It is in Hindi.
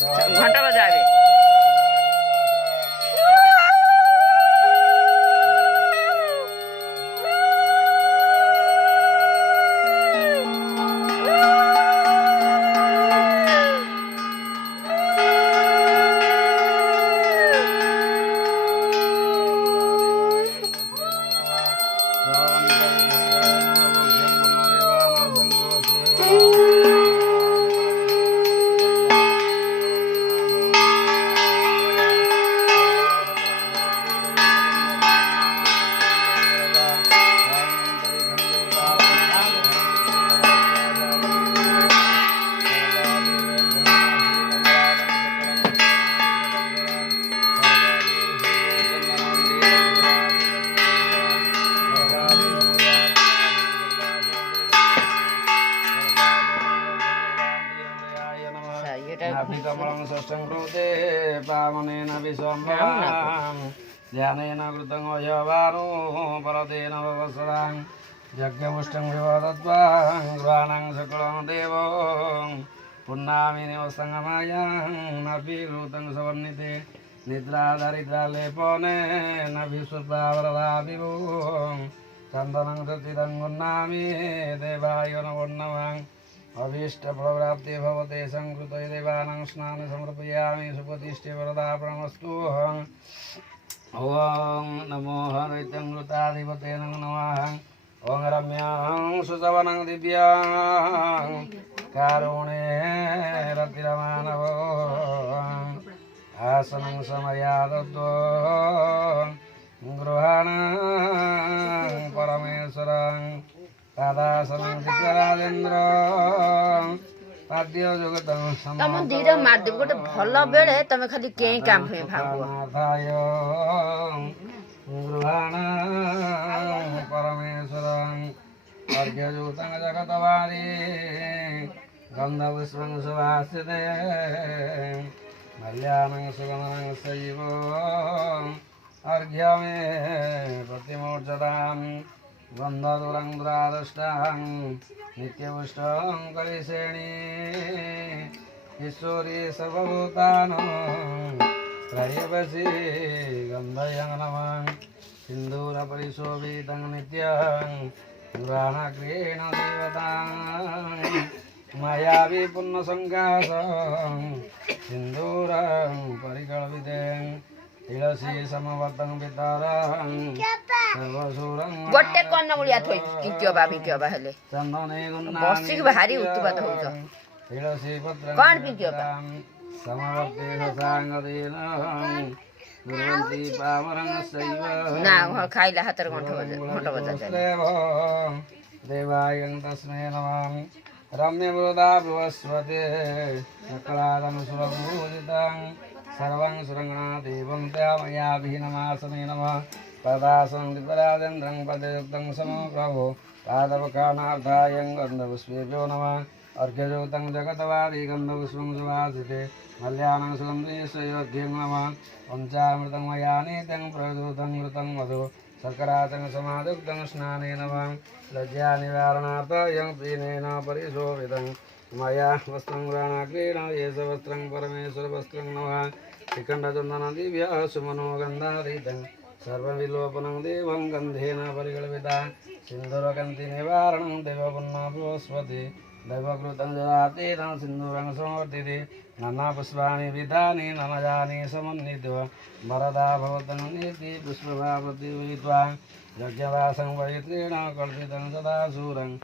घंटा बजावे नाभिकमलं सष्टङ्कृते पावनेन विश्वम्भरां ध्यानेन कृतं वयवानो परतेन भवसरां यज्ञमुष्टं विवदद्वां गृहाणां सकलं देवो पुन्नामि निवसङ्गमायां नभिकृतं सवर्णिते निद्रादरिद्रालेपने नभिस्वप्रावरदाभिभो चन्दनं सचिदं गुन्नामि देवाय नमो नमः अभीष्टफलप्राप्ति भवते संकृते देवानां स्नानं समर्पयामि सुप्रतिष्ठे वरदापणमस्तु ॐ नमो हरितङ्कृताधिपते नमः ॐ रम्यां सुसवनं दिव्यां कारुणे रतिरमानव आसनं समयादत्तो गृहाणां परमेश्वरं पादासनं दिव्यराजेन्द्र पाद्य जगतं तम धीरे मार दे गोटे भल बेले तमे खाली के काम हुए भागो गृहाणां परमेश्वरं अर्घ्यजूतं जगतवारी गन्धपुष्पं सुवासिते मल्यानं सुगमनं सैव अर्घ्यमे प्रतिमूर्जताम् गन्धदुरङ्द्रादष्टां नित्यपुष्टं कलिशेणी ईश्वरी सर्वभूतानां त्रयवशी गन्धयं नमः सिन्दूरपरिशोभितं नित्यं ग्रहणक्रीण देवतां मया विपुन्नसङ्कासं सिन्दूरं परिकल्पितं तुलसी समवर्तं पितरं सर्वसुरं गोटे कन्न मुलिया थोई किंक्यो बा हेले चन्दने बसी भारी उत्पाद होउछ तुलसी पत्रं कोन किंक्यो बा समवर्ते साङ्गदेन गुरुवन्ति पावरं सैव ना खाइला हातर घंटा बजा देवायं तस्मै नमः रम्यवृदा भुवस्वते सकलादं सुरपूजितं सर्वं सुरङ्गनादेवं त्यामयाभिनमासने नमः पदासं विपराजेन्द्रं पदयुक्तं समो प्रभो पादवकानार्थायं गन्धपुष्पेभ्यो नमः अर्घ्ययुक्तं जगतवारी गन्धपुष्पं सुवासिते मल्यानं सुगन्धेश्वयोग्यं नमः पञ्चामृतं मया नीतं प्रदूतं मृतं मधु शर्कराचं समायुक्तं स्नाने नमः लज्जानिवारणार्थायं पीनेन परिशोभितं मया वस्त्रं ग्रहणाक्रीडा येष वस्त्रं परमेश्वरवस्त्रं नमः श्रीखण्डचन्दनं दिव्या सुमनोगन्धादितं सर्वविलोपनं देवं गन्धेन परिकल्पिता सिन्दूरकान्तिनिवारणं देवपुन्नाभोस्पति दैवकृतं जलातीतं सिन्दूरं समवर्तिते नानापुष्पाणि विधानि नमजानि समन्वितो वरदा भवतं नीति पुष्पभावति उदित्वा यज्ञवासं पवित्रेण कल्पितं सदा सूरं